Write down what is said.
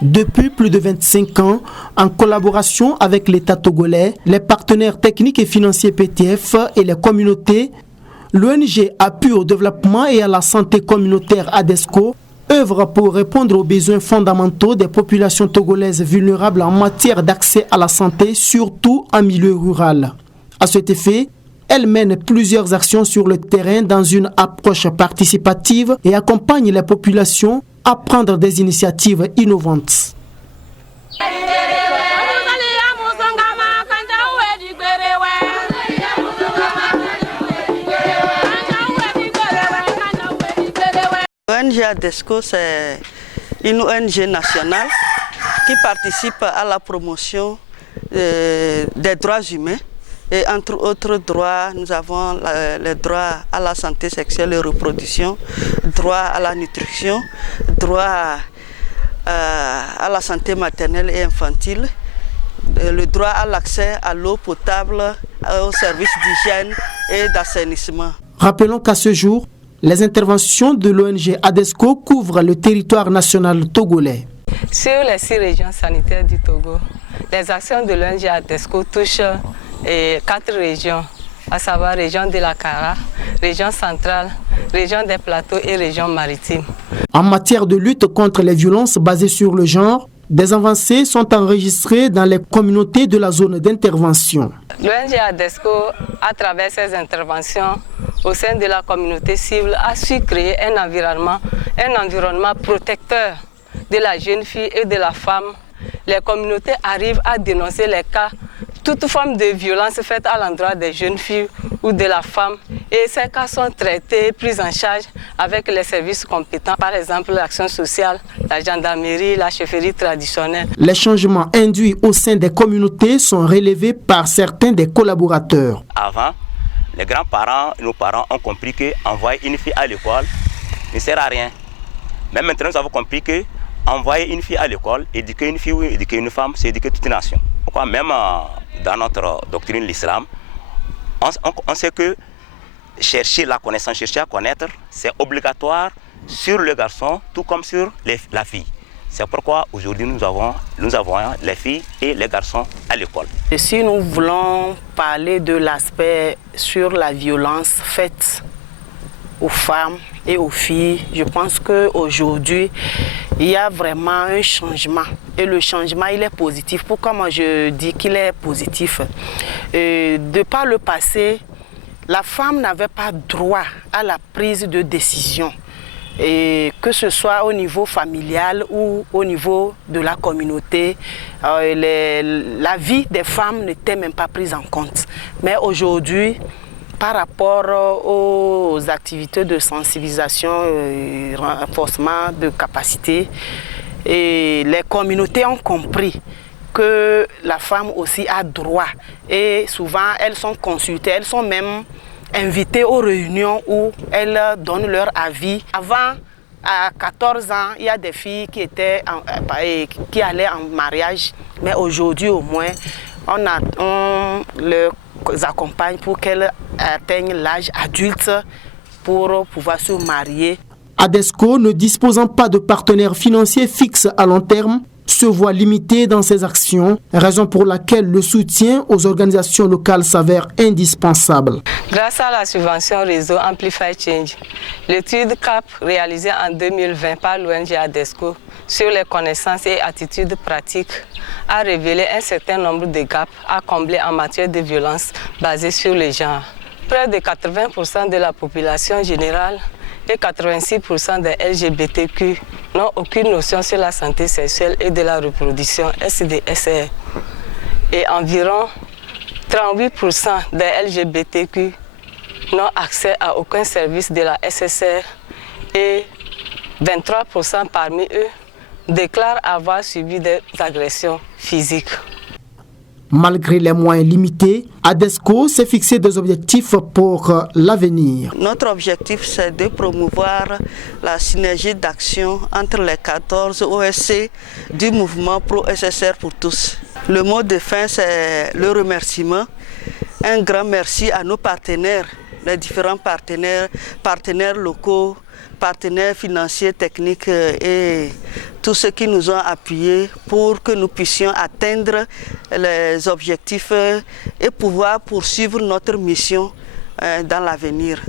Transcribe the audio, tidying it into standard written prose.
Depuis plus de 25 ans, en collaboration avec l'État togolais, les partenaires techniques et financiers PTF et les communautés, l'ONG Appui au développement et à la santé communautaire ADESCO œuvre pour répondre aux besoins fondamentaux des populations togolaises vulnérables en matière d'accès à la santé, surtout en milieu rural. À cet effet, elle mène plusieurs actions sur le terrain dans une approche participative et accompagne les populations à prendre des initiatives innovantes. L'ONG ADESCO, c'est une ONG nationale qui participe à la promotion des droits humains. Et entre autres droits, nous avons le droit à la santé sexuelle et reproduction, droit à la nutrition, droit à la santé maternelle et infantile, le droit à l'accès à l'eau potable, aux services d'hygiène et d'assainissement. Rappelons qu'à ce jour, les interventions de l'ONG ADESCO couvrent le territoire national togolais. Sur les 6 régions sanitaires du Togo, les actions de l'ONG ADESCO touchent 4 régions, à savoir région de la Kara, région centrale, région des plateaux et région maritime. En matière de lutte contre les violences basées sur le genre, des avancées sont enregistrées dans les communautés de la zone d'intervention. L'ONG ADESCO, à travers ses interventions au sein de la communauté cible, a su créer un environnement protecteur de la jeune fille et de la femme. Les communautés arrivent à dénoncer les cas, toute forme de violence faite à l'endroit des jeunes filles ou de la femme. Et ces cas sont traités, pris en charge avec les services compétents, par exemple l'action sociale, la gendarmerie, la chefferie traditionnelle. Les changements induits au sein des communautés sont relevés par certains des collaborateurs. Avant, les grands-parents, nos parents ont compris qu'envoyer une fille à l'école ne sert à rien. Mais maintenant, nous avons compris qu'envoyer une fille à l'école, éduquer une fille ou éduquer une femme, c'est éduquer toute une nation. Pourquoi même dans notre doctrine, l'islam, on sait que chercher la connaissance, chercher à connaître, c'est obligatoire sur le garçon, tout comme sur la fille. C'est pourquoi aujourd'hui nous avons les filles et les garçons à l'école. Si nous voulons parler de l'aspect sur la violence faite aux femmes et aux filles, je pense qu'aujourd'hui, il y a vraiment un changement. Et le changement, il est positif. Pourquoi moi je dis qu'il est positif? De par le passé, la femme n'avait pas droit à la prise de décision. Et que ce soit au niveau familial ou au niveau de la communauté, la vie des femmes n'était même pas prise en compte. Mais aujourd'hui, par rapport aux activités de sensibilisation et renforcement de capacité, et les communautés ont compris que la femme aussi a droit. Et souvent, elles sont consultées, elles sont même invitées aux réunions où elles donnent leur avis. Avant, à 14 ans, il y a des filles qui allaient en mariage, mais aujourd'hui au moins, on les accompagne pour qu'elles atteignent l'âge adulte pour pouvoir se marier. ADESCO, ne disposant pas de partenaires financiers fixes à long terme, se voit limité dans ses actions, raison pour laquelle le soutien aux organisations locales s'avère indispensable. Grâce à la subvention réseau Amplify Change, l'étude CAP réalisée en 2020 par l'ONG ADESCO sur les connaissances et attitudes pratiques a révélé un certain nombre de gaps à combler en matière de violence basée sur le genre. Près de 80% de la population générale et 86% des LGBTQ n'ont aucune notion sur la santé sexuelle et de la reproduction SDSR. Et environ 38% des LGBTQ n'ont accès à aucun service de la SSR et 23% parmi eux déclarent avoir subi des agressions physiques. Malgré les moyens limités, ADESCO s'est fixé des objectifs pour l'avenir. Notre objectif, c'est de promouvoir la synergie d'action entre les 14 OSC du mouvement pro-SSR pour tous. Le mot de fin, c'est le remerciement. Un grand merci à nos partenaires, les différents partenaires locaux, partenaires financiers, techniques et tous ceux qui nous ont appuyés pour que nous puissions atteindre les objectifs et pouvoir poursuivre notre mission dans l'avenir.